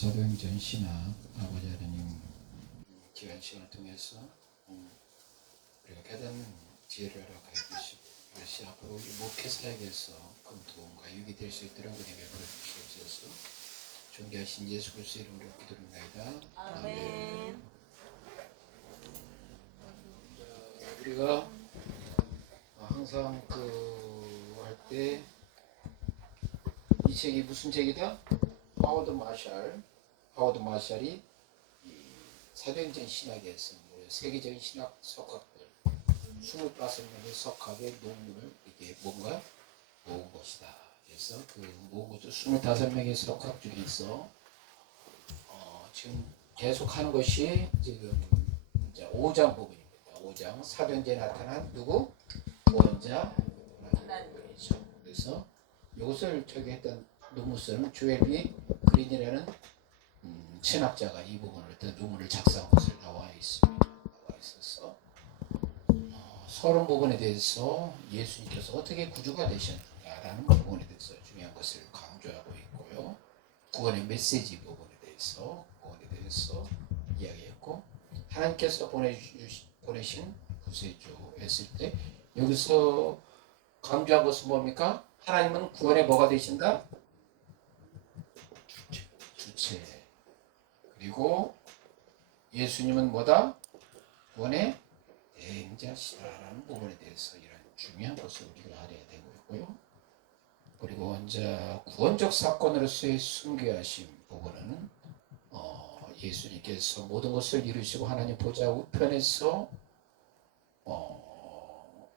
사도행전 신학 아버지 하나님 귀한 시간을 통해서 우리가 깨닫는 지혜를 허락하여 주시고 이것이 앞으로 우리 목회 사역에서 큰 도움과 유익이 될 수 있도록 은혜 베풀어 주시옵소서. 존귀하신 예수 그리스도 이름으로 기도합니다. 아멘. 우리가 항상 할 때 이 책이 무슨 책이다? 하워드 마샬이 사도행전 신학에서 세계적인 신학 석학들 25명의 석학의 논문을 이게 뭔가 모은 것이다. 그래서 그 모은 것도 25명의 석학 중에서 지금 계속하는 것이 지금 이제 5장 부분입니다. 5장 사도행전에 나타난 누구? 구원자 하나님이죠. 그래서 이것을 저기 했던 논문서는 조엘 B 그린이라는 신학자가 이 부분을 어떤 논문을 작성한 것을 나와 있습니다. 나와 있어서 서론 부분에 대해서 예수님께서 어떻게 구주가 되셨느냐라는 부분에 대해서 중요한 것을 강조하고 있고요. 구원의 메시지 부분에 대해서 이야기했고 하나님께서 보내신 구세주 했을 때 여기서 강조한 것은 뭡니까? 하나님은 구원의 뭐가 되신다? 주체. 그리고 예수님은 뭐다? 구원의 대행자시다라는 부분에 대해서 이런 중요한 것을 우리가 알아야 되고 있고요. 그리고 이제 구원적 사건으로서의 순교하심 부분은 예수님께서 모든 것을 이루시고 하나님 보좌 우편에서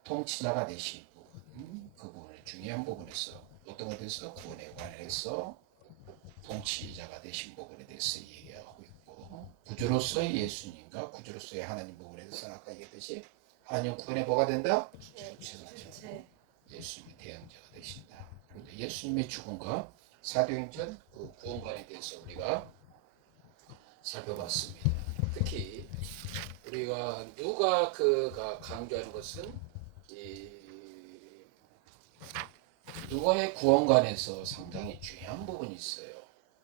통치자가 되신 부분, 그 부분의 중요한 부분에서 어떤 것에서 구원에 관해서 통치자가 되신 부분에 대해서 얘기하고 있고 구주로서의 예수님과 구주로서의 하나님 부분에 대해서 아까 얘기했듯이 하나님 구원에 뭐가 된다? 주체가 되고 예수님이 대항자가 되신다. 그런데 예수님의 죽음과 사도행전 그 구원관에 대해서 우리가 살펴봤습니다. 특히 우리가 누가 그가 강조하는 것은 이 누가의 구원관에서 상당히 중요한 부분이 있어요.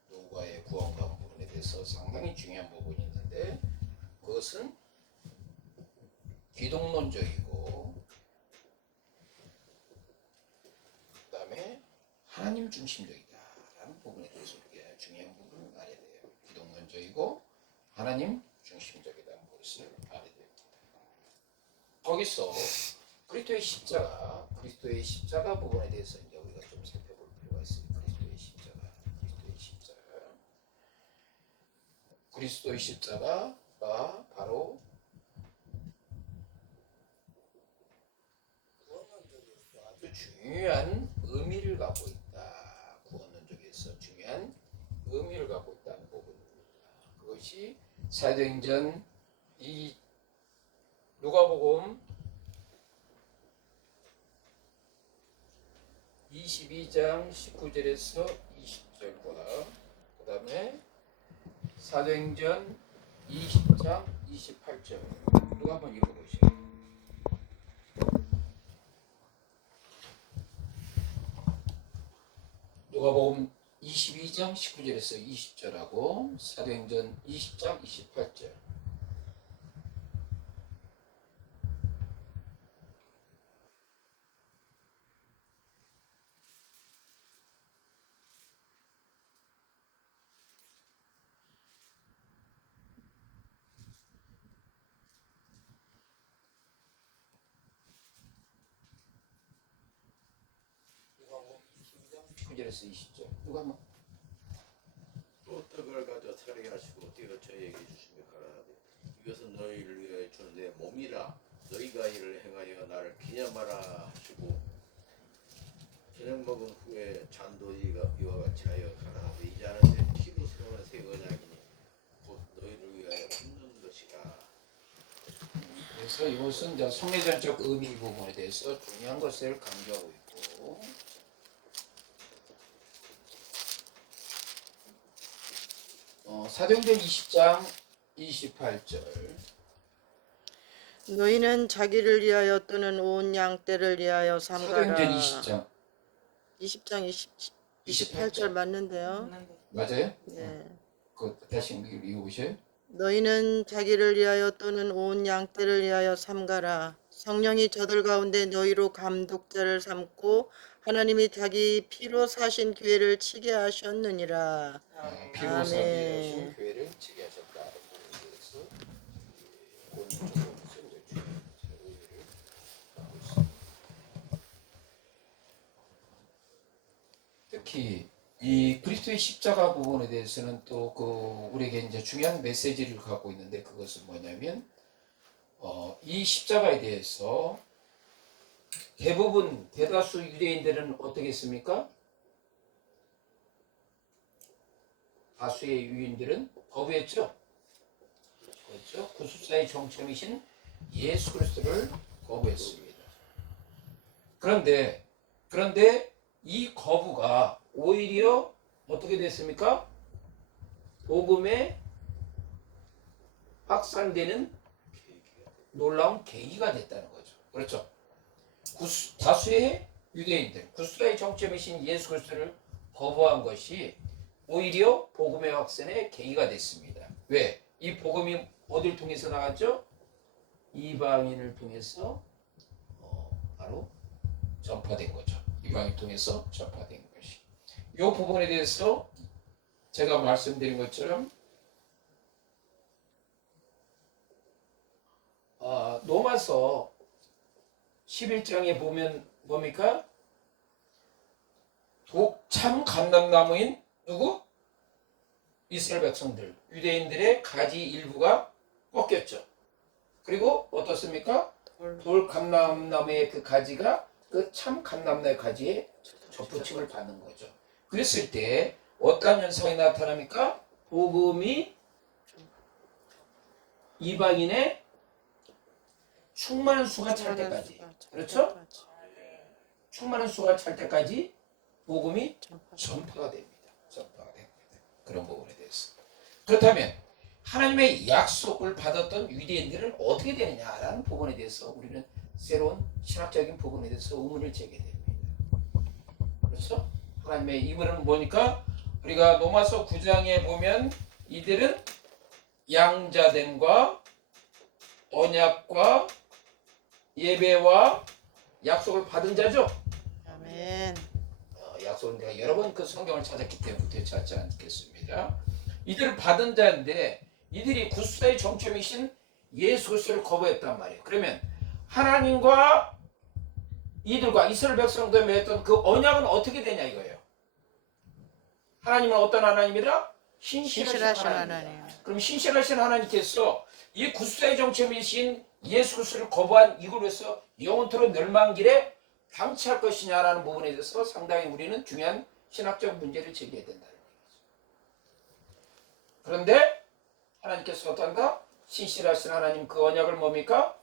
누가의 구원관 부분에 대해서 상당히 중요한 부분이 있는데 그것은 기독론적이고 그 다음에 하나님 중심적이다라는 부분에 대해서 우리가 중요한 부분을 알아야 돼요. 기독론적이고 하나님 중심적이다는 것을 알아야 됩니다. 거기서 그리스도의 십자가 부분에 대해서 이제 우리가 좀 살펴볼 필요가 있습니다. 그리스도의 십자가가 바로 구원론적에서 아주 중요한 의미를 갖고 있다. 구원론적에서 중요한 의미를 갖고 있다는 부분입니다. 그것이 사도행전 이 누가복음 22장 19절에서 20절과 그 다음에 사도행전 20장 28절 누가 한번 읽어보시죠. 누가복음 22장 19절에서 20절하고 사도행전 20장 28절 누가복음 22장 19절에서 20절 누가 한번 또 떡을 가져 차례 하시고 띄어 저희에게 주시며 가라사대 이것은 너희를 위하여 주는 내 몸이라 너희가 이를 행하여 나를 기념하라 하시고 저녁 먹은 후에 잔도 이와 같이 하여 가라사대 이 잔은 내 피로 세우는 새 언약이니 곧 너희를 위하여 붓는 것이라. 그래서 이것은 이제 성례전적 의미 부분에 대해서 중요한 것을 강조하고 있고 사도행전 20장 28절 너희는 자기를 위하여 뜨는 온 양떼를 위하여 삼가라. 사도행전 20장 20장 28절 맞는데요. 맞아요? 네. 그 다시 읽어보세요. 너희는 자기를 위하여 또는 온 양떼를 위하여 삼가라. 성령이 저들 가운데 너희로 감독자를 삼고 하나님이 자기 피로 사신 교회를 치게 하셨느니라. 피로 사게 아멘. 하신 교회를 지게 하셨다는 부분에 대해서 본문적으로서 이제 중요한 의미를 하고 있습니다. 특히 이 그리스도의 십자가 부분에 대해서는 또 그 우리에게 이제 중요한 메시지를 갖고 있는데 그것은 뭐냐면 이 십자가에 대해서 대부분 대다수 유대인들은 어떻게 했습니까? 다수의 유대인들은 거부했죠. 그렇죠? 구속사의 정점이신 예수 그리스도를 거부했습니다. 그런데 이 거부가 오히려 어떻게 됐습니까? 복음에 확산되는 놀라운 계기가 됐다는 거죠. 그렇죠? 다수의 유대인들, 구속사의 정점이신 예수 그리스도를 거부한 것이 오히려 복음의 확산의 계기가 됐습니다. 왜? 이 복음이 어딜 통해서 나갔죠? 이방인을 통해서 바로 전파된 거죠. 이방인을 통해서 전파된 것이. 이 부분에 대해서 제가 말씀드린 것처럼 로마서 11장에 보면 뭡니까? 독참 감람나무인 누구? 이스라엘 백성들, 유대인들의 가지 일부가 꺾였죠. 그리고 어떻습니까? 돌 감람나무의 그 가지가 그 참 감람나무의 가지에 접붙임을 받는 거죠. 그랬을 때 어떤 현상이 나타납니까? 복음이 이방인의 충만한 수가 찰 때까지, 그렇죠? 충만한 수가 찰 때까지 복음이 전파가 됩니다. 전파가 됩니다. 그런 부분에 대해서. 그렇다면 하나님의 약속을 받았던 유대인들은 어떻게 되느냐라는 부분에 대해서 우리는 새로운 신학적인 부분에 대해서 의문을 제기됩니다. 그렇죠? 하나님의 이문은 뭐니까? 우리가 로마서 9장에 보면 이들은 양자됨과 언약과 예배와 약속을 받은 자죠. 아멘. 약속은 내가 여러 번 그 성경을 찾았기 때문에 되찾지 않겠습니다. 이들을 받은 자인데 이들이 구속사의 정점이신 예수 그리스도를 거부했단 말이에요. 그러면 하나님과 이들과 이스라엘 백성들 맺었던 그 언약은 어떻게 되냐 이거예요. 하나님은 어떤 하나님이라? 신실하신 하나님이다. 그럼 신실하신 하나님께서 이 구속사의 정점이신 예수 그리스도를 거부한 이걸로서 영원토록 멸망길에 방치할 것이냐라는 부분에 대해서 상당히 우리는 중요한 신학적 문제를 제기해야 된다는 거죠. 그런데 하나님께서 어떤가? 신실하신 하나님 그 언약을 뭡니까?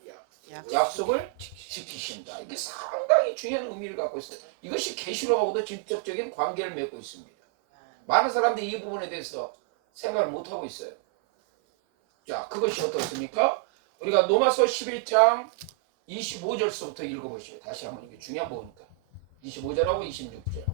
약속을 지키신다. 이게 상당히 중요한 의미를 갖고 있어요. 이것이 계시록하고도 직접적인 관계를 맺고 있습니다. 많은 사람들이 이 부분에 대해서 생각을 못하고 있어요. 자, 그것이 어떻습니까? 우리가 로마서 11장 25절서부터 읽어보시죠. 다시 한번 이게 중요한 부분이니까. 25절하고 26절.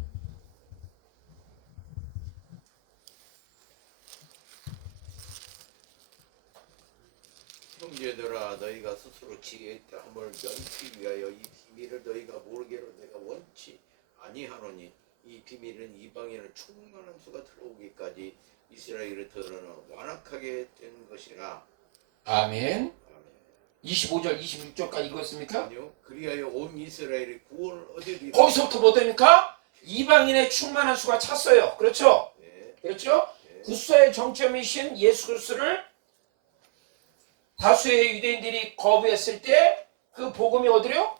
형제들아 너희가 스스로 지혜의 땀을 면치 위하여 이 비밀을 너희가 모르게로 내가 원치 아니하노니 이 비밀은 이방인을 충만한 수가 들어오기까지 이스라엘을 드러나 완악하게 된 것이라. 아멘. 25절 26절까지 읽었습니까? 아니요. 그리하여 온 이스라엘의 구원을 얻으리라. 거기서부터 뭐 됩니까? 이방인의 충만한 수가 찼어요. 그렇죠? 네. 그렇죠? 네. 구속사의 정점이신 예수 그리스도를 다수의 유대인들이 거부했을 때 그 복음이 어디로?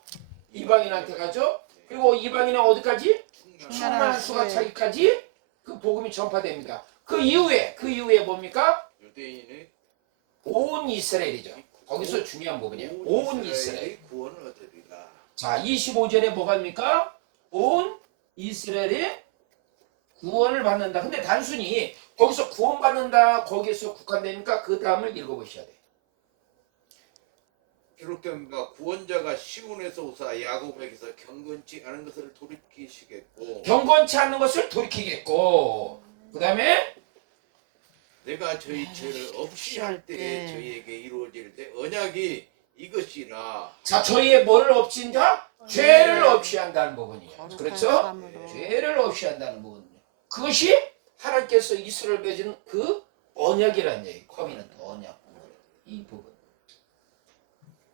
이방인한테 가죠. 그리고 이방인은 어디까지? 충만한 수가 차기까지 그 복음이 전파됩니다. 그 이후에 뭡니까? 유대인의 온 이스라엘이죠. 거기서 중요한 부분이에요. 온 이스라엘. 구원을 얻으리라. 자, 25절에 뭐가 됩니까? 온 이스라엘의 구원을 받는다. 근데 단순히 거기서 구원받는다 거기에서 국한되니까 그 다음을 읽어보셔야 돼요. 기록된 바 구원자가 시온에서 오사 야곱에게서 경건치 않은 것을 돌이키시겠고 경건치 않는 것을 돌이키겠고 그 다음에 내가 저희 죄를 없이 할 때에 저희에게 이루어질 때 언약이 이것이라. 자, 저희의 뭐를 없이 한다? 죄를 없이 한다는 부분이에요. 거룩한 그렇죠? 삶으로. 죄를 없이 한다는 부분. 그것이 하나님께서 이스라엘 맺은 그 언약이라는 얘기. 커비넌트 언약. 이 부분.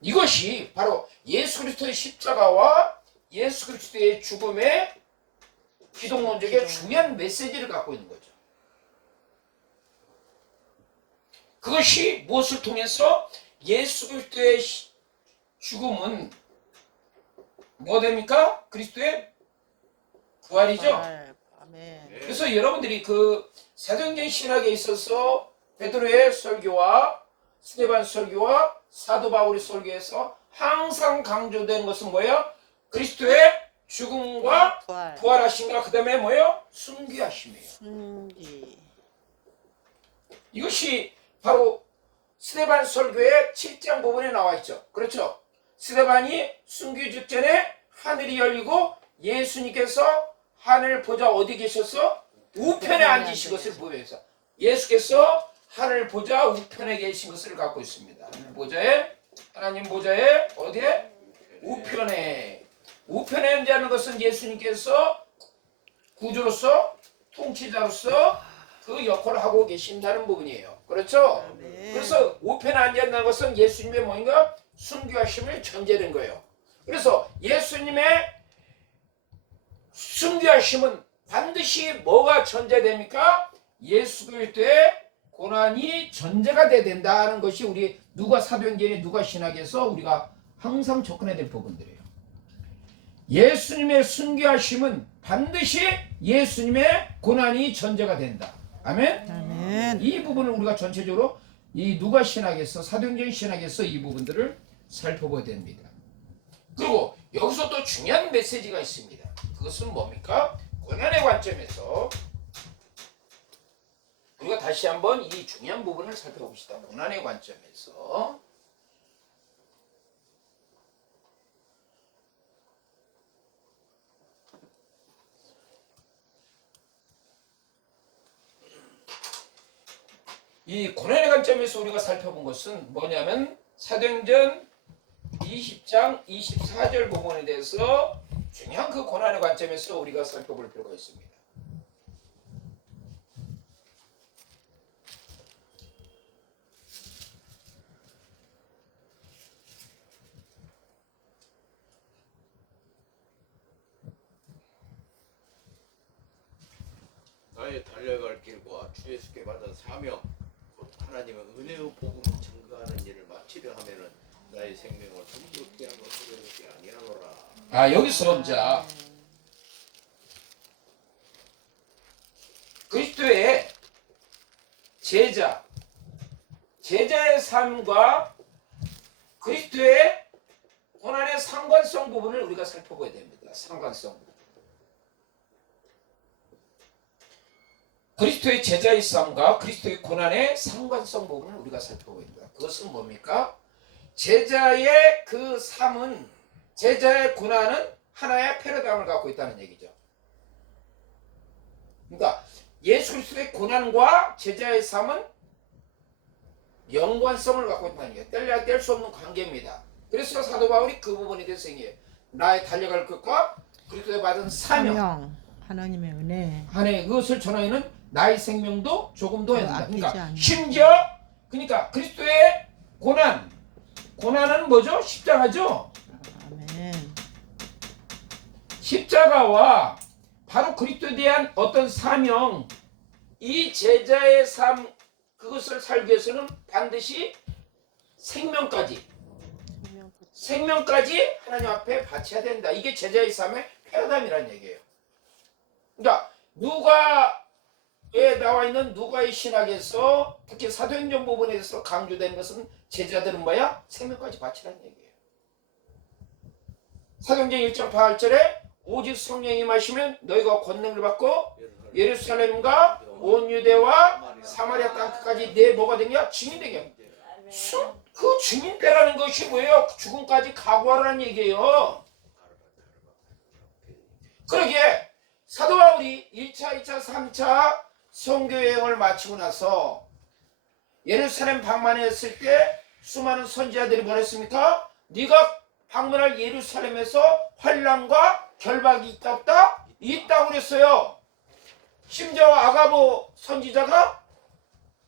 이것이 바로 예수 그리스도의 십자가와 예수 그리스도의 죽음의 기독론적의 중요한 메시지를 갖고 있는 거죠. 그것이 무엇을 통해서 예수 그리스도의 죽음은 뭐 됩니까? 그리스도의 부활이죠. 아멘. 그래서 여러분들이 그 사도행전 신학에 있어서 베드로의 설교와 스데반 설교와 사도 바울의 설교에서 항상 강조되는 것은 뭐예요? 그리스도의 죽음과 부활하심과 그 다음에 뭐예요? 순교하심이에요. 순기. 이것이 바로 스데반 설교의 7장 부분에 나와 있죠. 그렇죠? 스데반이 순교 직전에 하늘이 열리고 예수님께서 하늘 보좌 어디 계셔서 우편에 앉으신 것을 보여서 예수께서 하늘 보좌 우편에 계신 것을 갖고 있습니다. 하나님 보좌에 어디에? 우편에. 우편에 앉는 것은 예수님께서 구주로서 통치자로서 그 역할을 하고 계신다는 부분이에요. 그렇죠? 아멘. 그래서 우편에 앉았다는 것은 예수님의 뭐인가? 순교하심을 전제된 거예요. 그래서 예수님의 순교하심은 반드시 뭐가 전제됩니까? 예수 그리스도의 고난이 전제가 돼야 된다는 것이 우리 누가 사도행전에 누가 신학에서 우리가 항상 접근해야 될 부분들이에요. 예수님의 순교하심은 반드시 예수님의 고난이 전제가 된다. 아멘? 아멘. 이 부분을 우리가 전체적으로 이 누가 신학에서 사도행전 신학에서 이 부분들을 살펴봐야 됩니다. 그리고 여기서 또 중요한 메시지가 있습니다. 그것은 뭡니까? 고난의 관점에서 우리가 다시 한번 이 중요한 부분을 살펴봅시다. 고난의 관점에서 이 고난의 관점에서 우리가 살펴본 것은 뭐냐면 사도행전 20장 24절 부분에 대해서 중요한 그 고난의 관점에서 우리가 살펴볼 필요가 있습니다. 나의 달려갈 길과 주 예수께 받은 사명 곧 하나님의 은혜의 복음을 증거하는 일을 마치려 하면은 나의 생명을 전부 귀한 것으로 여기지 아니하노라. 여기서 자 그리스도의 제자의 삶과 그리스도의 고난의 상관성 부분을 우리가 살펴봐야 됩니다. 상관성 부분. 그리스도의 제자의 삶과 그리스도의 고난의 상관성 부분을 우리가 살펴봐야 됩니다. 그것은 뭡니까? 제자의 그 삶은, 제자의 고난은 하나의 패러다임을 갖고 있다는 얘기죠. 그러니까 예수 그리스도의 고난과 제자의 삶은 연관성을 갖고 있다는 얘기예요. 뗄 수 없는 관계입니다. 그래서 사도 바울이 그 부분에 대해서 얘기해요. 나의 달려갈 것과 그리스도에 받은 사명, 하나님의 은혜. 하나의 그것을 전하여는 나의 생명도 조금도 된다. 그러니까 않는. 심지어 그러니까 그리스도의 고난은 뭐죠? 십자가죠. 아멘. 십자가와 바로 그리스도에 대한 어떤 사명, 이 제자의 삶 그것을 살기 위해서는 반드시 생명까지 하나님 앞에 바쳐야 된다. 이게 제자의 삶의 패러다임이라는 얘기예요. 그러니까 누가에 나와 있는 누가의 신학에서 특히 사도행전 부분에서 강조된 것은 제자들은 뭐야? 생명까지 바치라는 얘기예요. 사도행전 1장 8절에 오직 성령이 임하시면 너희가 권능을 받고 예루살렘과 온 유대와 사마리아 땅끝까지 내 뭐가 되냐? 증인 되게. 그 증인 되라는 것이 뭐예요? 죽음까지 각오하라는 얘기예요. 그러기에 사도 바울이 1차, 2차, 3차 선교 여행을 마치고 나서 예루살렘 방문했을 때 수많은 선지자들이 뭐랬습니까? 네가 방문할 예루살렘에서 환난과 결박이 있다 없다? 있다고 그랬어요. 심지어 아가보 선지자가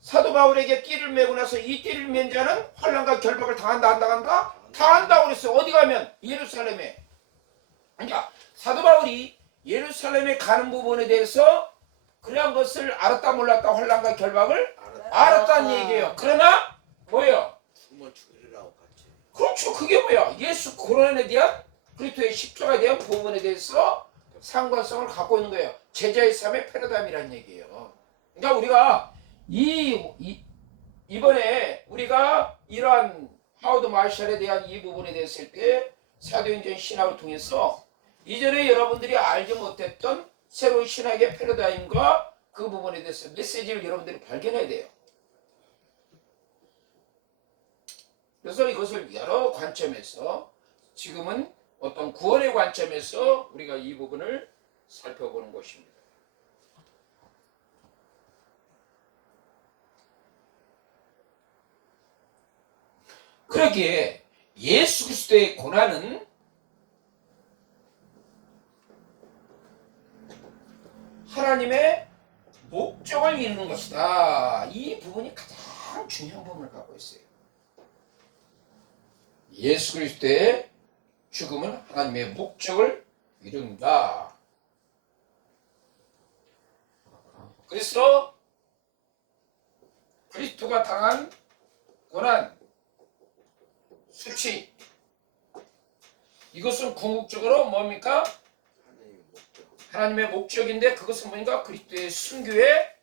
사도 바울에게 띠를 메고 나서 이 띠를 맨 자는 환난과 결박을 당한다 안 당한다? 당한다고 그랬어요. 어디 가면? 예루살렘에. 그러니까 사도 바울이 예루살렘에 가는 부분에 대해서 그런 것을 알았다 몰랐다 환난과 결박을 알았다는 얘기예요. 그러나 뭐예요? 죽으면 죽으리라고 같이. 그렇죠. 그게 뭐야? 예수 고난에 대한 그리스도의 십자가에 대한 부분에 대해서 상관성을 갖고 있는 거예요. 제자의 삶의 패러다임이라는 얘기예요. 그러니까 우리가 이번에 우리가 이러한 하워드 마샬에 대한 이 부분에 대해서 할 때 사도행전 신학을 통해서 이전에 여러분들이 알지 못했던 새로운 신학의 패러다임과 그 부분에 대해서 메시지를 여러분들이 발견해야 돼요. 그래서 이것을 여러 관점에서 지금은 어떤 구원의 관점에서 우리가 이 부분을 살펴보는 것입니다. 그러기에 예수 그리스도의 고난은 하나님의 목적을 이루는 것이다. 이 부분이 가장 중요한 부분을 갖고 있어요. 예수 그리스도의 죽음은 하나님의 목적을 이룬다. 그래서 그리스도가 당한 고난, 수치, 이것은 궁극적으로 뭡니까? 하나님의 목적. 하나님의 목적인데 그것은 뭔가 그리스도의 순교의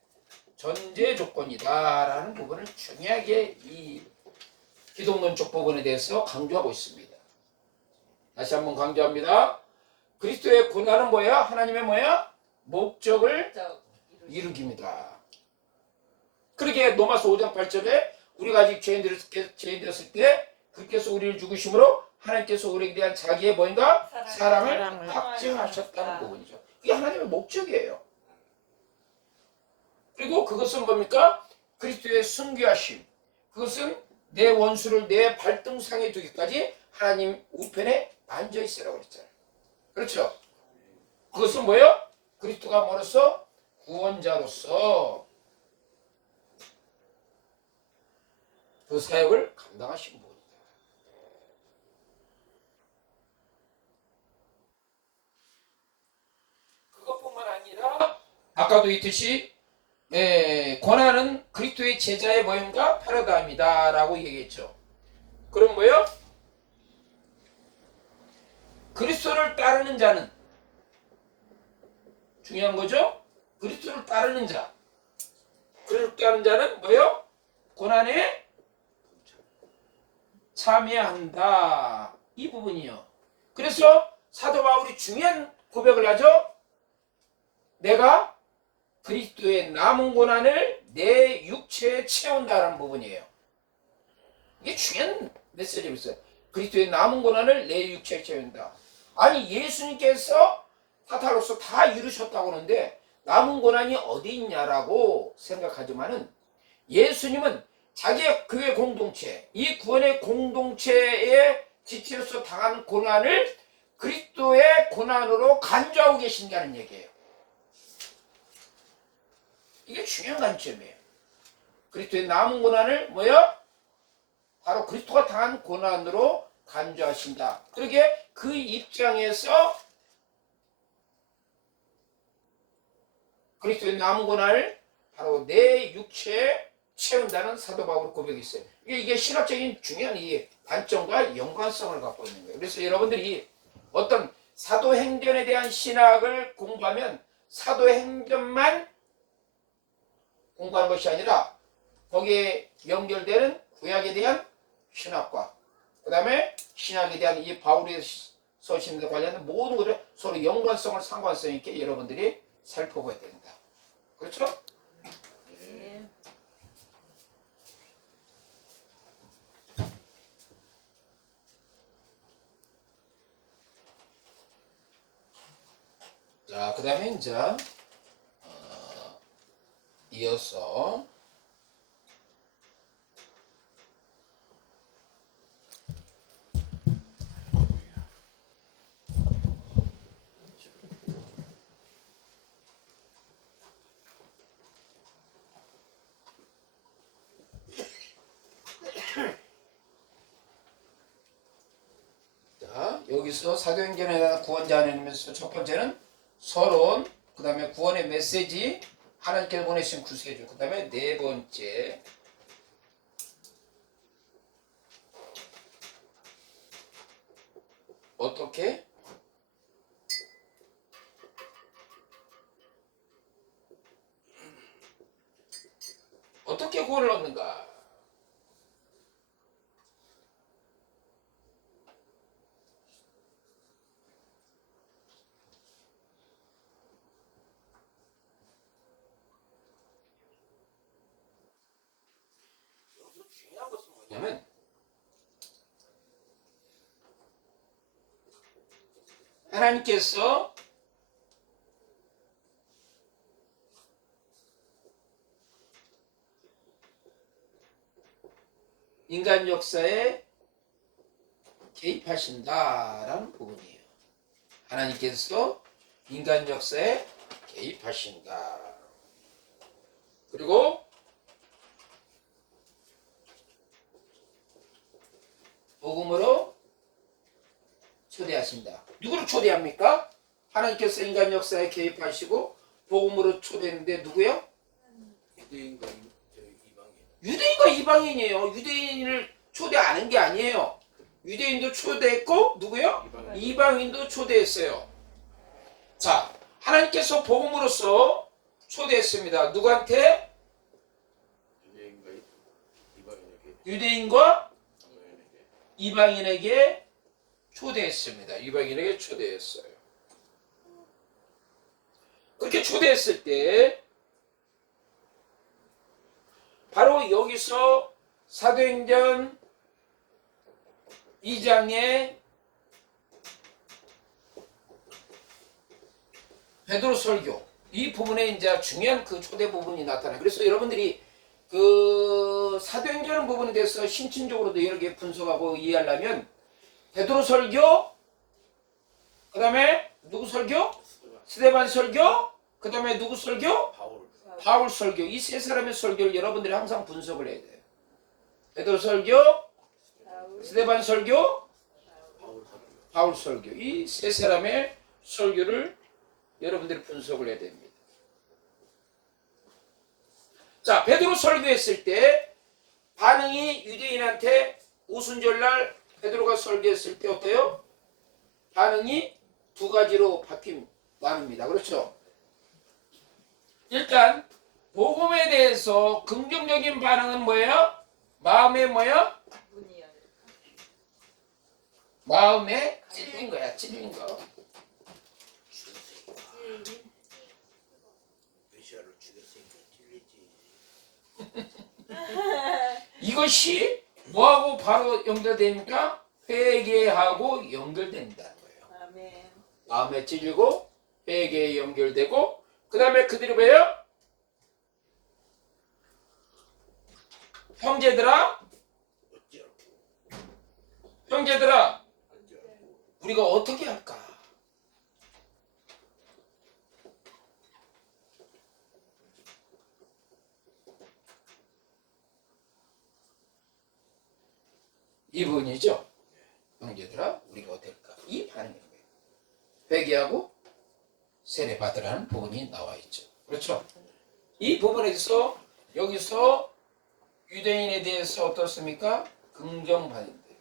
전제 조건이다라는 부분을 중요하게 이 기독론적 부분에 대해서 강조하고 있습니다. 다시 한번 강조합니다. 그리스도의 고난은 뭐야? 하나님의 뭐야? 목적을 이루기입니다. 그러게 로마서 5장 8절에 우리가 아직 죄인 되었을 때 그리스도께서 우리를 죽으심으로 하나님께서 우리에 대한 자기의 뭐인가? 사랑을 확증하셨다는 부분이죠. 이게 하나님의 목적이에요. 그리고 그것은 뭡니까? 그리스도의 순교하심. 그것은 내 원수를 내 발등상에 두기까지 하나님 우편에 앉아 있으라고 그랬잖아요. 그렇죠? 그것은 뭐예요? 그리스도가 뭐로서? 구원자로서 그 사역을 감당하신 분입니다. 그것뿐만 아니라 아까도 있듯이 고난은 그리스도의 제자의 모임과 패러다임이다 라고 얘기했죠. 그럼 뭐예요? 그리스도를 따르는 자는 중요한 거죠. 그리스도를 따르는 자, 그리스도를 따르는 자는 뭐예요? 고난에 참여한다. 이 부분이요. 그래서 사도 바울이 중요한 고백을 하죠. 내가 그리스도의 남은 고난을 내 육체에 채운다라는 부분이에요. 이게 중요한 메시지가 있어요. 그리스도의 남은 고난을 내 육체에 채운다. 아니 예수님께서 사탄으로서 다 이루셨다고 하는데 남은 고난이 어디 있냐라고 생각하지만은 예수님은 자기의 교회 공동체, 이 구원의 공동체의 지체로서 당하는 고난을 그리스도의 고난으로 간주하고 계신다는 얘기예요. 이게 중요한 관점이에요. 그리스도의 남은 고난을 뭐야? 바로 그리스도가 당한 고난으로 간주하신다. 그러게 그 입장에서 그리스도의 남은 고난을 바로 내 육체에 채운다는 사도 바울의 고백이 있어요. 이게 신학적인 중요한 이 관점과 연관성을 갖고 있는 거예요. 그래서 여러분들이 어떤 사도행전에 대한 신학을 공부하면 사도행전만 공부하는 것이 아니라 거기에 연결되는 구약에 대한 신학과 그 다음에 신학에 대한 이 바울의 서신과 관련된 모든 것을 서로 연관성을 상관성 있게 여러분들이 살펴봐야 된다. 그렇죠? 자, 그 다음에 이제 이어서 여기서 사도행전에 대한 구원자 안에서 첫 번째는 서론, 그 다음에 구원의 메시지, 하나님께서 보내신 구세주, 그 다음에 네 번째 어떻게 구원을 얻는가? 중요한 것은 뭐냐면 하나님께서 인간 역사에 개입하신다라는 부분이에요. 하나님께서 인간 역사에 개입하신다. 그리고 복음으로 초대하신다. 누구를 초대합니까? 하나님께서 인간 역사에 개입하시고 복음으로 초대했는데 누구요? 유대인과 이방인. 유대인과 이방인이에요. 유대인을 초대 안 한 게 아니에요. 유대인도 초대했고 누구요? 이방인도 초대했어요. 자, 하나님께서 복음으로써 초대했습니다. 누구한테? 유대인과 이방인에게 초대했습니다. 이방인에게 초대했어요. 그렇게 초대했을 때 바로 여기서 사도행전 2장에 베드로 설교 이 부분에 이제 중요한 그 초대 부분이 나타나요. 그래서 여러분들이 그 사도행전 부분에 대해서 심층적으로도 여러 개 분석하고 이해하려면 베드로 설교, 그 다음에 누구 설교? 스데반 설교, 그 다음에 누구 설교? 바울 설교. 이 세 사람의 설교를 여러분들이 항상 분석을 해야 돼요. 베드로 설교, 스데반 설교, 바울 설교. 이 세 사람의 설교를 여러분들이 분석을 해야 됩니다. 자, 베드로 설교했을 때 반응이 유대인한테 오순절날 베드로가 설교했을 때 어때요? 반응이 두 가지로 나눕니다. 그렇죠? 일단 복음에 대해서 긍정적인 반응은 뭐예요? 마음에 뭐예요? 마음에 찔린 거야. 찔린 거. 이것이 뭐하고 바로 연결됩니까? 회개하고 연결된다는 거예요. 아멘. 마음에 찔리고 회개에 연결되고 그 다음에 그들이 뭐예요? 형제들아 우리가 어떻게 할까? 이 부분이죠. 형제들아 우리가 어떻게 할까? 이 반응인 거예요. 회개하고 세례 받으라는 부분이 나와 있죠. 그렇죠? 이 부분에서 여기서 유대인에 대해서 어떻습니까? 긍정 반응인데.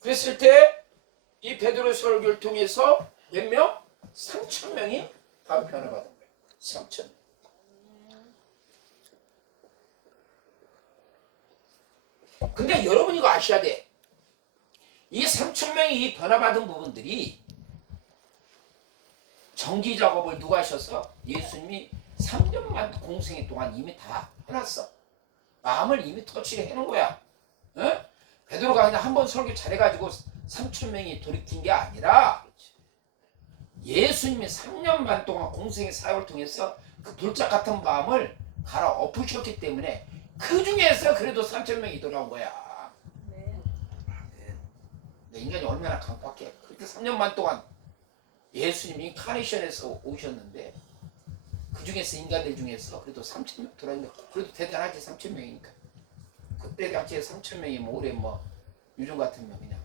그랬을 때 이 베드로 설교를 통해서 몇 명? 3,000명이 다 변화받은 거예요. 3,000명. 근데 여러분 이거 아셔야 돼. 이 3,000명이 이 변화받은 부분들이 정기 작업을 누가 하셔서 예수님이 3년만 공생애 동안 이미 다 해놨어. 마음을 이미 터치를 해놓은 거야. 어? 베드로가 그냥 한 번 설교 잘해가지고 3,000명이 돌이킨 게 아니라 예수님이 3년 반 동안 공생의 사역을 통해서 그 돌짝 같은 마음을 갈아 엎으셨기 때문에 그 중에서 그래도 3,000명이 돌아온 거야. 네. 인간이 얼마나 강박해. 그렇게 3년 반 동안 예수님이 인카네이션에서 오셨는데 그 중에서 인간들 중에서 그래도 3,000명 돌아온 거 그래도 대단하지. 3,000명이니까 그때 당시에 3,000명이면 올해 뭐 요즘 같으면 그냥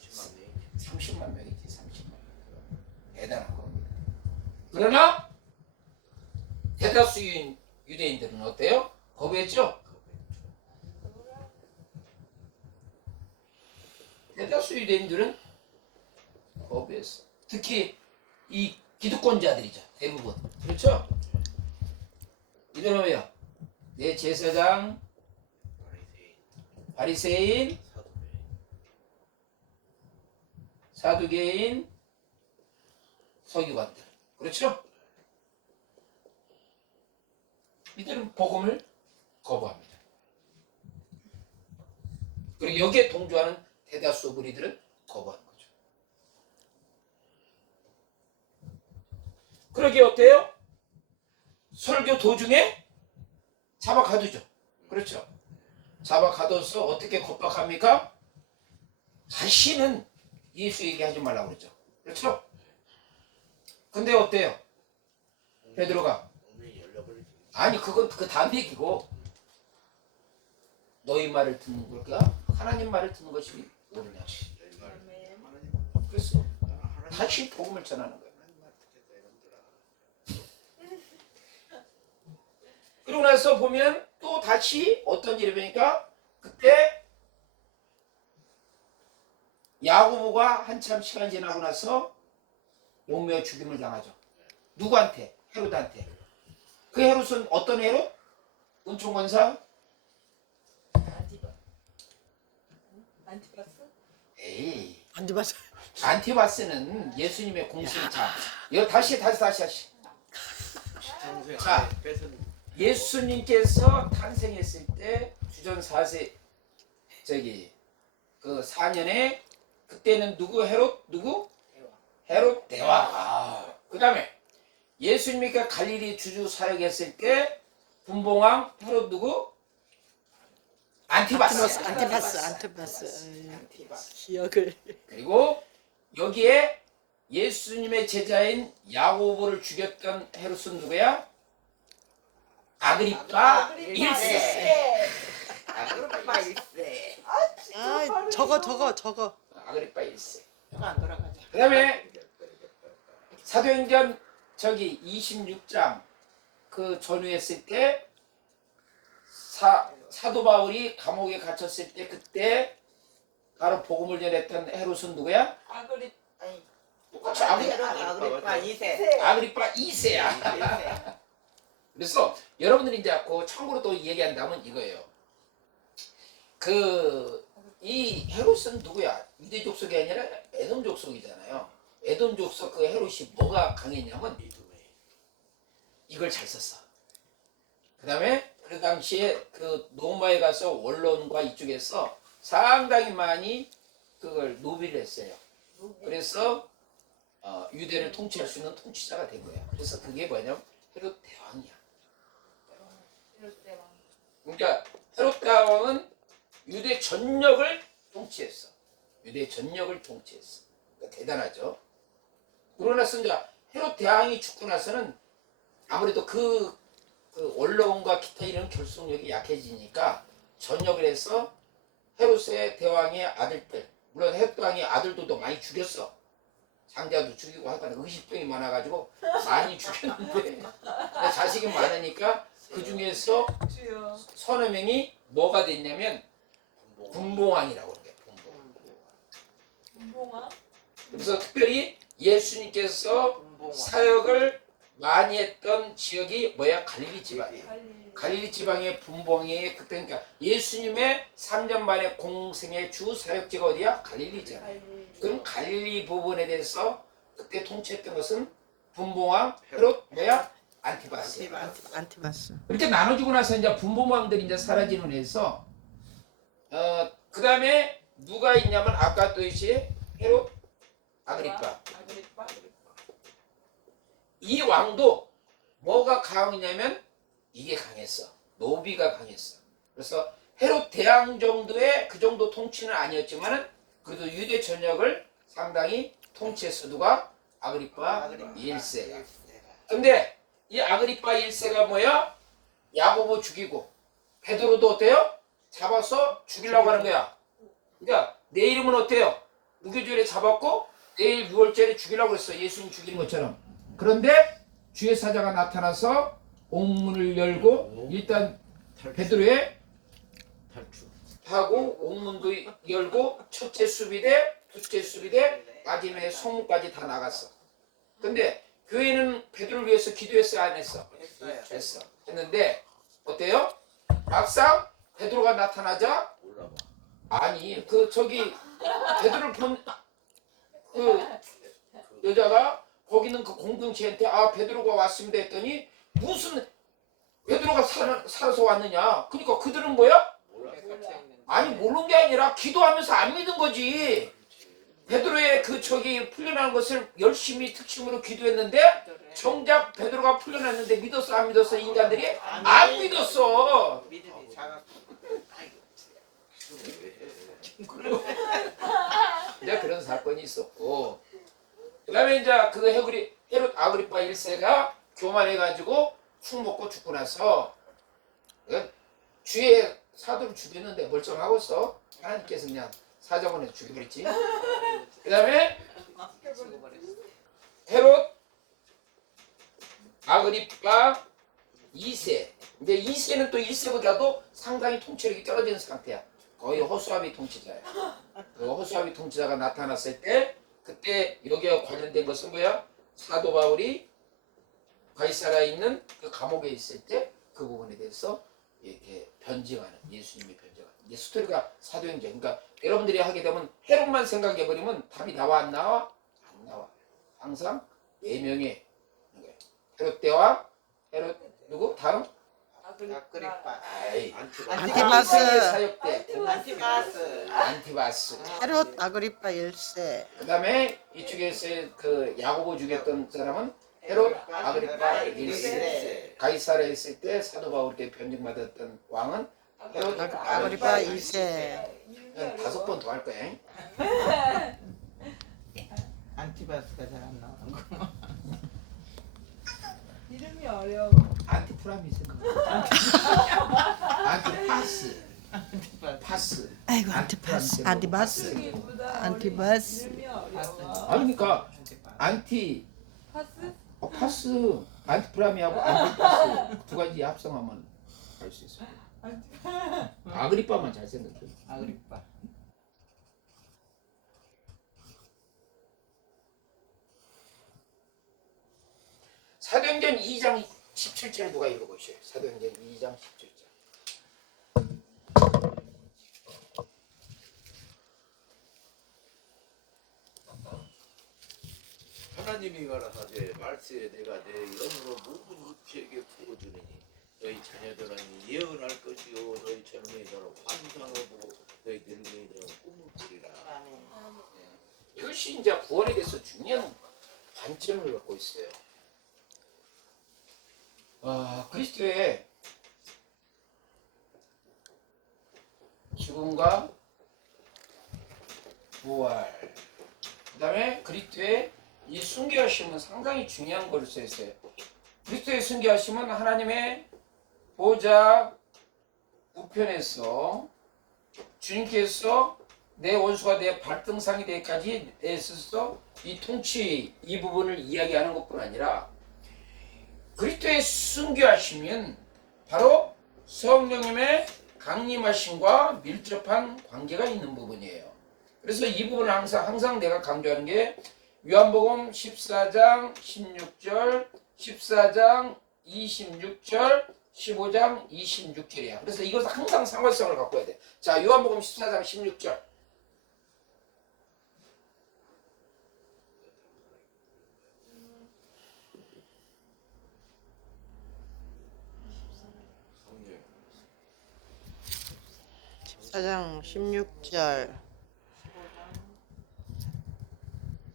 10만 명이 30만 명이지 30만 명. 대단한 겁니다. 그러나 대다수인 유대인들은 어때요? 거부했죠? 대다수 유대인들은 거부했어. 특히 이 기득권자들이죠. 대부분. 그렇죠? 이들은 왜요? 내 제사장, 바리새인, 사두개인, 서기관들. 그렇죠? 이들은 복음을 거부합니다. 그리고 여기에 동조하는 대다수 무리들은 거부하는 거죠. 그러게 어때요? 설교 도중에 잡아가두죠. 그렇죠? 잡아가둬서 어떻게 겁박합니까? 다시는 예수 얘기하지 말라고 그러죠. 그렇죠? 근데 어때요? 베드로가 엉덩이 열려버리지. 아니 그건 그 다음 얘기고 너희 말을 듣는 걸까? 하나님 말을 듣는 것이 옳으냐. 너희 말 그래서 다시 복음을 전하는 거예요. 그러고 나서 보면 또 다시 어떤 일이 보니까 그때 야고보가 한참 시간 지나고 나서 용묘 죽임을 당하죠. 누구한테? 헤롯한테. 그 헤롯은 어떤 헤롯? 은총권사? 안티파스? 에이, 안티바스. 안티바스는 예수님의 공신자. 이거 다시. 자, 예수님께서 탄생했을 때 주전 4세 그 4년에 그때는 누구 헤롯 누구? 헤롯 대왕. 그다음에 예수님이 갈릴리 주주 사역했을 때 분봉왕 헤롯 누구? 안티바스. 기억을. 그리고 여기에 예수님의 제자인 야고보를 죽였던 헤롯은 누구야? 아그리파 1세. 아그리파 1세. 아, 저거. 아그리파 1세. 안 돌아가자. 그 다음에 사도행전 26장 그 전후했을 때 사도 바울이 감옥에 갇혔을 때 그때 바로 복음을 전했던 헤롯은 누구야? 똑같이 아그리파 2세. 아그리파 2세야. 그래서 여러분들이 이제 자꾸 참고로 또 얘기한다면 이거예요. 이 헤롯은 누구야? 유대 족속이 아니라 에돔 족속이잖아요. 에돔 족속 그 헤롯이 뭐가 강했냐면 이걸 잘 썼어. 그 다음에 그 당시에 그 로마에 가서 원론과 이쪽에서 상당히 많이 그걸 노비를 했어요. 그래서 유대를 통치할 수 있는 통치자가 된 거야. 그래서 그게 뭐냐면 헤롯 대왕이야. 그러니까 헤롯 대왕은 유대 전역을 통치했어. 그러니까 대단하죠. 그러고 나서 이제 헤롯 대왕이 죽고 나서는 아무래도 그 원로원과 기타 이런 결속력이 약해지니까 전역을 해서 헤롯의 대왕의 아들들, 물론 헤롯 대왕의 아들도 많이 죽였어. 장자도 죽이고 하다가 의식병이 많아가지고 많이 죽였는데 자식이 많으니까 그 중에서 서너 명이 뭐가 됐냐면 분봉왕이라고 그래요. 분봉아? 그래서 특별히 예수님께서 사역을 많이 했던 지역이 뭐야? 갈릴리 지방이야. 갈릴리 지방의 분봉이 그때 그러니까 예수님의 3년 만에 공생의 주 사역지가 어디야? 갈릴리잖아. 그럼 갈릴리 부분에 대해서 그때 통치했던 것은 분봉왕 헤롯 뭐야? 안티바스. 안티바스. 이렇게 나눠주고 나서 이제 분봉왕들이 이제 사라지는 해서 그 다음에 누가 있냐면 아까 또 이시 헤롯 아그리파. 이 왕도 뭐가 강했냐면 이게 강했어. 노비가 강했어. 그래서 헤롯 대왕 정도의 그 정도 통치는 아니었지만은 그래도 유대 전역을 상당히 통치했어. 누가? 아그리파 1세가. 근데 이 아그리파 1세가 뭐야? 야고보 죽이고 베드로도 어때요? 잡아서 죽이려고 하는 거야. 그러니까 내일이면 어때요? 무교절에 잡았고 내일 6월절에 죽이려고 그랬어. 예수님 죽이는 것처럼. 그런데 주의 사자가 나타나서 옥문을 열고 일단 베드로의 탈출. 하고 옥문도 열고 첫째 수비대, 둘째 수비대, 마지막에 성문까지 다 나갔어. 근데 교회는 베드로를 위해서 기도했어, 안 했어? 했어요. 했어. 했는데 어때요? 막상 베드로가 나타나자 올라봐. 아니 저기 베드로를 본 그 여자가 거기는 그 공동체한테 아 베드로가 왔습니다 했더니 무슨 베드로가 살아서 왔느냐? 그러니까 그들은 뭐야? 아니 모르는 게 아니라 기도하면서 안 믿은 거지. 베드로의 그 풀려나는 것을 열심히 특심으로 기도했는데 정작 베드로가 풀려났는데 믿었어 안 믿었어 인간들이 안 믿었어. 믿음이 작아. 이제 그런 사건이 있었고 그다음에 이제 그 헤롯 아그리파 1세가 교만해가지고 술 먹고 죽고 나서 주의 사도를 죽였는데 멀쩡하고 있어. 하나님께서 그냥 사자본에 죽여버렸지. 그다음에 헤롯 아그리파 2세. 근데 2세는 또 1세보다도 상당히 통치력이 떨어지는 상태야. 거의 호수아비 통치자야. 그 호수아비 통치자가 나타났을 때 그때 여기와 관련된 것은 뭐야? 사도 바울이 가이사라에 있는 그 감옥에 있을 때 그 부분에 대해서 이렇게 변증하는 예수님이 변증하는 이제 스토리가 사도행전. 그러니까 여러분들이 하게 되면 헤롯만 생각해 버리면 답이 나와 안 나와? 안 나와. 항상 4명의 헤롯 때와 헤롯 누구? 다음? 아그리파. 아이, 안티바스. 사역대 안티바스. 안티바스. 헤롯 아그리파 1세. 그다음에 이쪽에서 그 야고보 죽였던 사람은 헤롯 아그리파 1세. 가이사라에 있을 때 사도 바울께 변증받았던 왕은 헤롯 아그리파 2세. 5번 더 할 거야. 안티바스가 잘 안 나오는 거. 이름이 어려워. 안티프라미스. 안티파스. 파스. 아이고 안티바스. 안티바스. 이름보다 안티바스. 이름이 어려워. 아 그러니까 안티 파스? 파스 안티프라미하고 안티파스 두 가지 합성하면 알 수 있어. 아그리파만 잘 생각해. 아그리파. 사도행전 2장 17절 누가 읽어보시오. 사도행전 2장 17절. 하나님이 가라사대 말세에 내가 내 영으로 모든 육체에게 부어주느니 너희 자녀들은 예언할 것이요 너희 젊은이들은 환상을 보고 너희 늙은이들은 꿈을 꾸리라. 이것이 이제 구원에 대해서 중요한 관점을 갖고 있어요. 그리스도의 죽음과 부활, 그 다음에 그리스도의 이 순교하심은 상당히 중요한 것을 쓰였어요. 그리스도의 순교하심은 하나님의 보좌 우편에서 주님께서 내 원수가 내 발등상이 되기까지 애써서 이 통치 이 부분을 이야기하는 것뿐 아니라 그리스도의 순교하심은 바로 성령님의 강림하심과 밀접한 관계가 있는 부분이에요. 그래서 이 부분을 항상 내가 강조하는 게 요한복음 14장 16절, 14장 26절, 15장 26절이야. 그래서 이것은 항상 상관성을 갖고 해야 돼. 자, 요한복음 14장 16절. 사장 16절.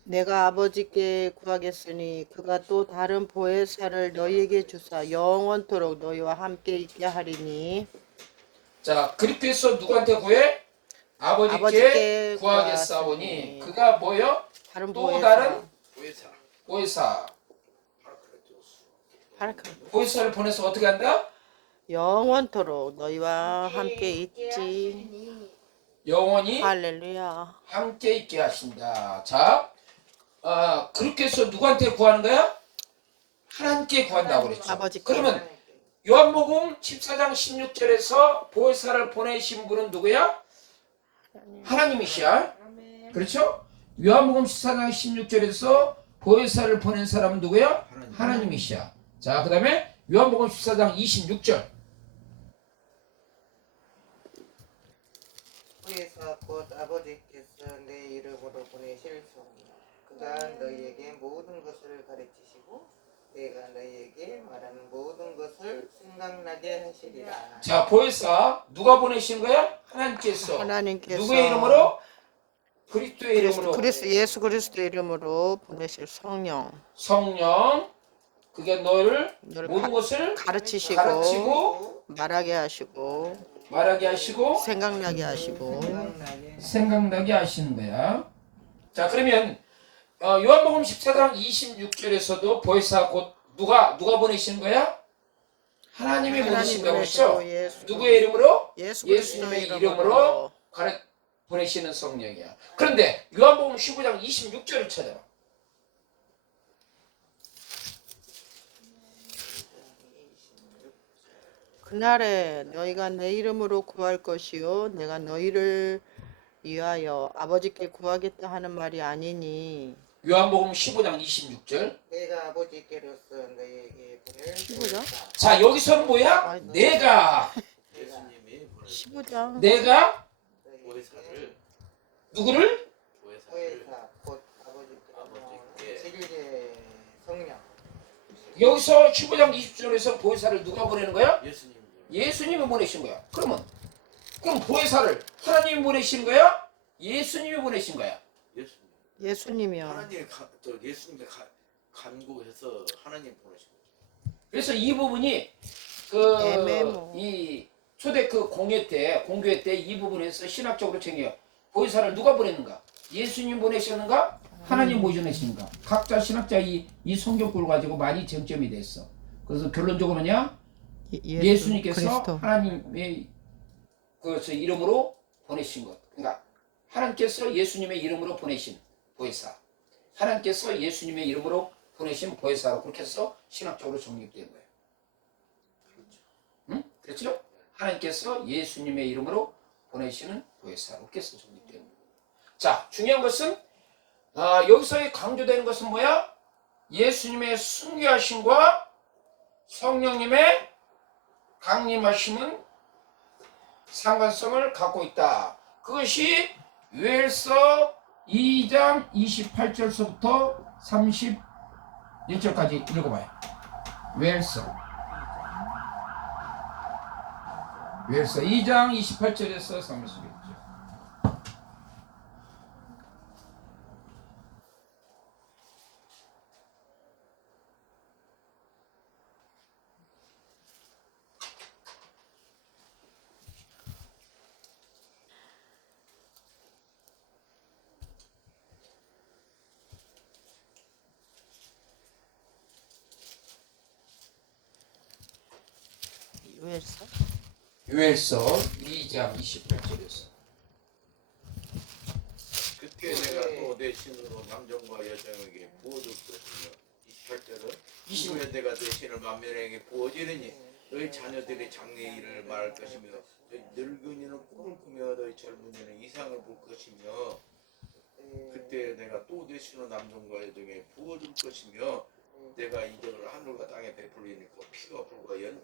내가 아버지께 구하겠으니 그가 또 다른 보혜사를 너희에게 주사 영원토록 너희와 함께 있게 하리니. 자, 그리스도에서 누구한테 구해? 아버지께 구하겠사오니 그가 뭐요? 다른 또 보혜사. 다른 보혜사. 보혜사. 파라클. 보혜사를 보내서 어떻게 한다? 영원토록 너희와 함께 있지. 영원히 할렐루야. 함께 있게 하신다. 자, 그렇게 해서 누구한테 구하는 거야? 하나님께 구한다고 그랬죠. 아버지께. 그러면 요한복음 14장 16절에서 보혜사를 보내신 분은 누구야? 하나님이시야. 아멘. 그렇죠? 요한복음 14장 16절에서 보혜사를 보낸 사람은 누구야? 하나님이시야. 자, 그 다음에 요한복음 14장 26절. 후에서 곧 아버지께서 내 이름으로 보내실 성령 그가 너희에게 모든 것을 가르치시고 내가 너희에게 말하는 모든 것을 생각나게 하시리라. 자, 보혜사 누가 보내신 거야? 하나님께서. 하나님께서 누구의 이름으로? 그리스도의 이름으로. 예수 그리스도의 이름으로 보내실 성령 성령. 그게 너를 너를 모든 것을 가르치시고 가르치고 말하게 하시고 말하게 하시고 생각나게 하시고 생각나게 하시는 거야. 자, 그러면 요한복음 14장 26절에서도 보혜사 곧 누가 보내시는 거야? 하나님이 보내신다고 했죠. 누구의 이름으로? 예수 예수님의 그리스도의 이름으로 보내시는 성령이야. 그런데 요한복음 15장 26절을 찾아봐. 그날에 너희가 내 이름으로 구할 것이요 내가 너희를 위하여 아버지께 구하겠다 하는 말이 아니니. 요한복음 15장 26절. 내가 아버지께로서 너희에게 보낼 15장? 자, 여기서는 뭐야? 내가 예수님이 보내신 15장 내가 보혜사를 누구를? 보혜사를 후에서 곧 아버지께로서 아버지께 진리의 성령 여기서 15장 20절에서 보혜사를 누가 보내는 거야? 예수님 예수님이 보내신 거야. 그럼 보혜사를 하나님이 보내신 거야? 예수님이 보내신 거야. 예수님 예수님이요. 하나님 예수님께 간구해서 하나님 보내신 거죠. 그래서 이 부분이 애매모. 이 초대 공교회 때 이 부분에서 신학적으로 챙겨요. 보혜사를 누가 보냈는가? 예수님 보내셨는가? 하나님 보내셨는가? 각자 신학자 이 성경구를 가지고 많이 쟁점이 됐어. 그래서 결론적으로 뭐냐? 예수님께서 그리스도. 하나님의 그 이름으로 보내신 것. 그러니까 하나님께서 예수님의 이름으로 보내신 보혜사. 하나님께서 예수님의 이름으로 보내신 보혜사로 그렇게 해서 신학적으로 정립된 거예요. 응? 그렇죠? 하나님께서 예수님의 이름으로 보내시는 보혜사로 그렇게 해서 정립된 거예요. 자, 중요한 것은 여기서 강조되는 것은 뭐야? 예수님의 순교하심과 성령님의 강림하심은 상관성을 갖고 있다. 그것이 요엘서 2장 28절서부터 31절까지 읽어봐요. 요엘서 2장 28절에서 31절. 요엘서 2장 28절에서 그때 내가 또 내 신으로 남정과 여정에게 부어줄 것이며 28절은 이후에 내가 내 신을 만민에게 부어지리니 너희 자녀들이 장래 일을 말할 것이며 너희 늙은이는 꿈을 꾸며 너희 젊은이는 이상을 볼 것이며 그때 내가 또 내 신으로 남정과 여정에 부어줄 것이며 내가 이적을 하늘과 땅에 베풀리니까 피가 불과 연기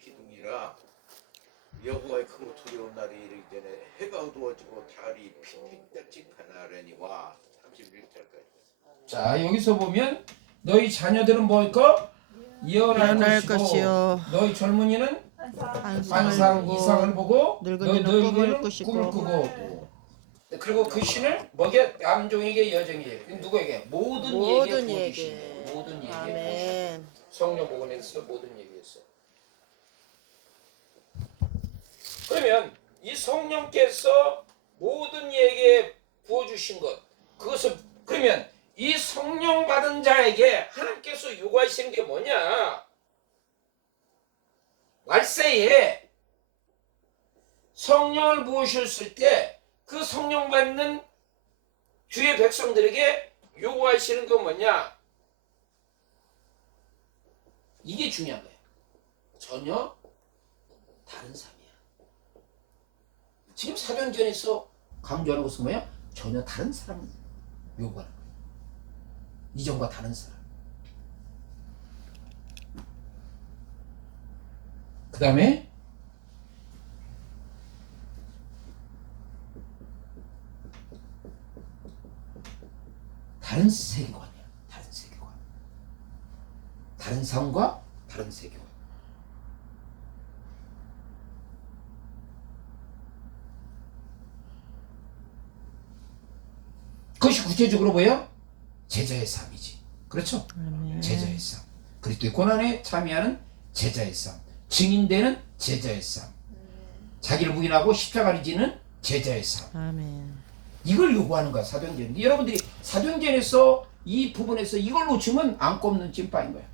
기둥이라 여호와의 크고 두려운 날이 이르기 전에 해가 어두워지고 달이 핏빛같이 가나려니와 31절까지. 자, 여기서 보면 너희 자녀들은 뭐일까? 예언할 것이요 너희 젊은이는 환상 이상을 보고 늙은이는 꿈을 꿈을 꾸고 그리고 그 신을 뭐게 남종에게 여정에게 누구에게 모든 이에게 모든 이에게 아멘. 성령 복음에서 모든 얘기했어. 그러면 이 성령께서 모든 이에게 부어주신 것 그것을 그러면 이 성령 받은 자에게 하나님께서 요구하시는 게 뭐냐? 말세에 성령을 부으셨을 때 그 성령 받는 주의 백성들에게 요구하시는 건 뭐냐? 이게 중요한 거예요. 전혀 다른 삶이야. 지금 사도행전에서 강조하는 것은 뭐야? 전혀 다른 사람을 요구하는 거예요. 이전과 다른 사람. 그 다음에 다른 세계관이야. 다른 세계관. 다른 삶과 다른 세계관. 그것이 구체적으로 뭐야? 제자의 삶이지. 그렇죠? 제자의 삶. 그리스도의 고난에 참여하는 제자의 삶. 증인되는 제자의 삶. 자기를 부인하고 십자가를 지는 제자의 삶. 아멘. 이걸 요구하는 거야, 사도행전. 여러분들이 사도행전에서 이 부분에서 이걸 놓치면 안 꼽는 찐빠인 거야.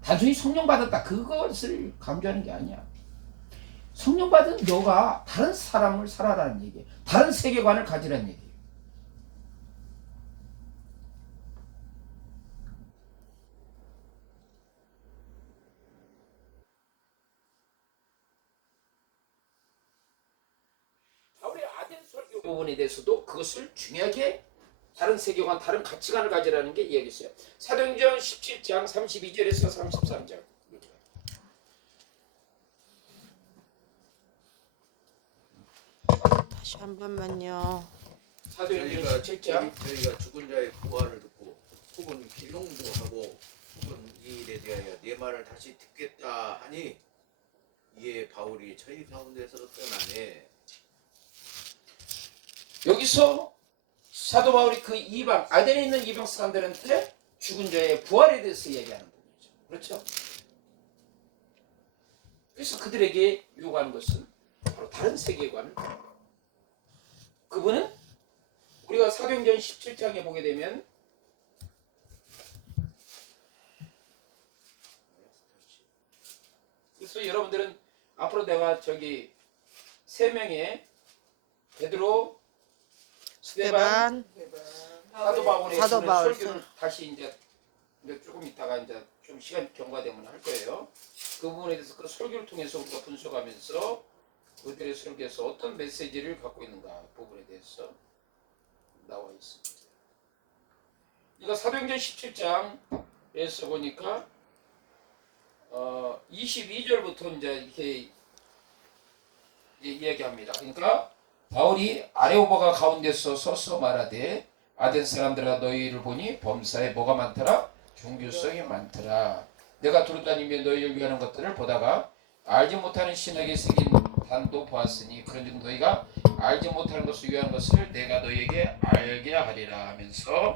단순히 성령 받았다 그것을 강조하는 게 아니야. 성령 받은 너가 다른 사람을 살아라는 얘기야. 다른 세계관을 가지라는 얘기야. 바울의 아덴 설교 부분에 대해서도 그것을 중요하게 다른 세계관, 다른 가치관을 가지라는 게 이야기했어요. 사도행전 17장 32절에서 33절. 다시 한 번만요. 사도행전 저희가 17장. 저희가 죽은 자의 부활을 듣고 혹은 기동도 하고 혹은 이 일에 대하여 내 말을 다시 듣겠다 하니 이에 바울이 저희 가운데서 떠나네. 여기서 사도 바울이 그 이방, 아덴에 있는 이방 사람들한테 죽은 자의 부활에 대해서 얘기하는 부분이죠. 그렇죠? 그래서 그들에게 요구하는 것은 바로 다른 세계관을, 그분은 우리가 사도행전 17장에 보게 되면 그래서 여러분들은 앞으로 내가 저기 세 명의 베드로, 스데반, 사도 바울의 사도 바울. 설교를 다시 이제 조금 있다가 이제 좀 시간 경과되면 할 거예요. 그 부분에 대해서 그 설교를 통해서 우리가 분석하면서 그들의 설교에서 어떤 메시지를 갖고 있는가 부분에 대해서 나와 있습니다. 이거 사도행전 17장에서 보니까 22절부터 이제 이렇게 이야기합니다. 그러니까 바울이 아레오바가 가운데서 서서 말하되 아덴 사람들아 너희를 보니 범사에 뭐가 많더라? 종교성이 많더라. 내가 두루다니며 너희를 위하는 것들을 보다가 알지 못하는 신에게 새긴 단도 보았으니 그런즉 너희가 알지 못하는 것을 위한 것을 내가 너희에게 알게 하리라 하면서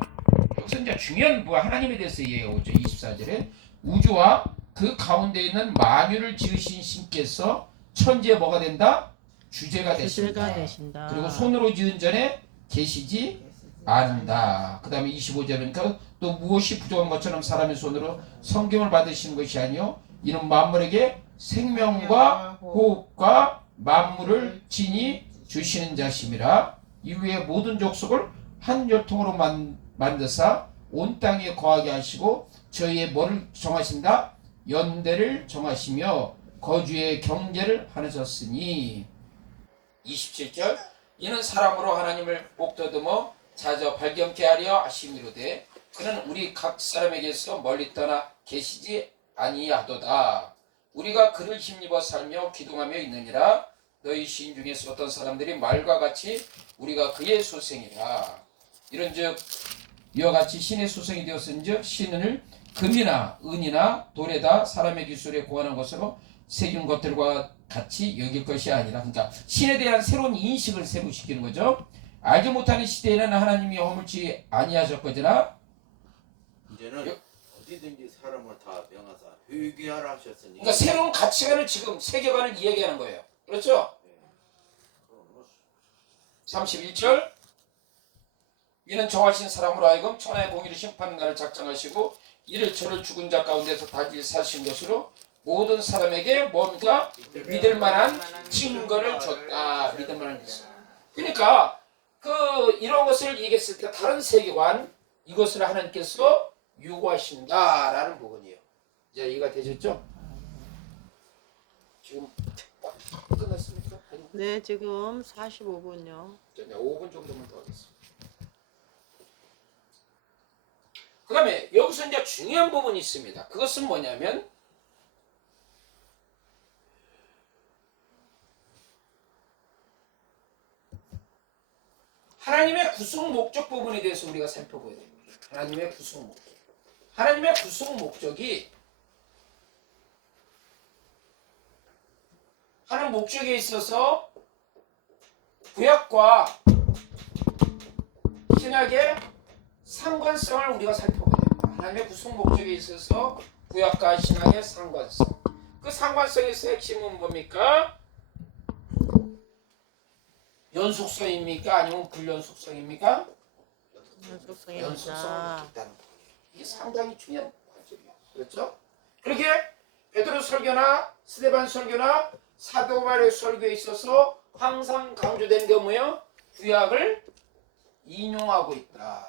여기서 이제 중요한 하나님에 대해서 얘기하고 있죠. 24절에 우주와 그 가운데 있는 만유를 지으신 신께서 천지에 뭐가 된다? 주제가 되신다. 그리고 손으로 지은 전에 계시지 않는다. 그 다음에 25절이니까 또 무엇이 부족한 것처럼 사람의 손으로 성경을 받으시는 것이 아니요 이는 만물에게 생명과 호흡과 만물을 친히 주시는 자심이라. 이후에 모든 족속을 한 혈통으로 만드사 온 땅에 거하게 하시고 저희의 뭐를 정하신다? 연대를 정하시며 거주의 경계를 하셨으니. 27절 이는 사람으로 하나님을 목더듬어 찾아 발견케 하려 하심이로되 그는 우리 각 사람에게서 멀리 떠나 계시지 아니하도다. 우리가 그를 힘입어 살며 기동하며 있느니라. 너희 시인 중에서 어떤 사람들이 말과 같이 우리가 그의 소생이라. 이런즉 이와 같이 신의 소생이 되었은즉 신을 금이나 은이나 돌에다 사람의 기술에 고안한 것으로 새긴 것들과 같이 여길 것이 아니라. 그러니까 신에 대한 새로운 인식을 세부시키는 거죠. 알지 못하는 시대에는 하나님이 허물지 아니하셨거니와 이제는 어디든지 사람을 다 명하사 회개하라 하셨으니. 그러니까 새로운 가치관을 지금 세계관을 이야기하는 거예요. 그렇죠? 31절 이는 정하신 사람으로 하여금 천하의 공의를 심판하는 날을 작정하시고 이를 저를 죽은 자 가운데서 다시 사신 것으로 모든 사람에게 뭡니까? 믿을 만한 증거를 줬다. 믿을 만한 증거. 그러니까 이런 것을 얘기했을 때 다른 세계관 이것을 하나님께서 요구하신다라는 부분이에요. 이제 이해가 되셨죠? 지금 끝났습니까? 아니, 네, 지금 45분요. 이제 5분 정도만 더 하겠습니다. 그 다음에 여기서 이제 중요한 부분이 있습니다. 그것은 뭐냐면 하나님의 구속 목적 부분에 대해서 우리가 살펴봐야 됩니다. 하나님의 구속 목적. 하나님의 구속 목적이 하는 목적에 있어서 구약과 신약의 상관성을 우리가 살펴봐야 됩니다. 하나님의 구속 목적에 있어서 구약과 신약의 상관성. 그 상관성에서 핵심은 뭡니까? 연속성입니까? 아니면 불연속성입니까? 연속성입니다. 연속성을 있다는 거예요. 이게 상당히 중요한 관점이에요. 그렇죠? 그렇게 베드로 설교나 스데반 설교나 사도 바울의 설교에 있어서 항상 강조되는 게 뭐예요? 구약을 인용하고 있다.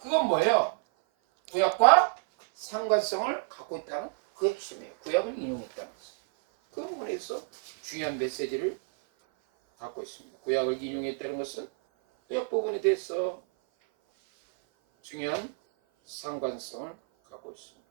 그건 뭐예요? 구약과 상관성을 갖고 있다는 그 핵심이에요. 구약을 인용했다는 것은. 그 부분에서 중요한 메시지를 갖고 있습니다. 구약을 인용했다는 것은 구약 부분에 대해서 중요한 상관성을 갖고 있습니다.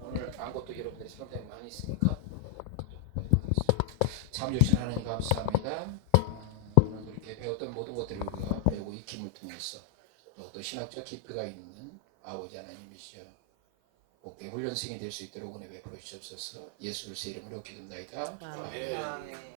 오늘 아무것도 여러분들이 상당히 많이 있으니까 참 주신 하나님 감사합니다. 오늘 이렇게 배웠던 모든 것들을 우리가 배우고 익힘을 통해서 또 신학적 깊이가 있는 아버지 하나님이시여 복된 훈련생이 될 수 있도록 은혜 베풀어 주시옵소서. 예수 그리스도의 이름으로 기도합나이다. 아멘. 예. 아멘.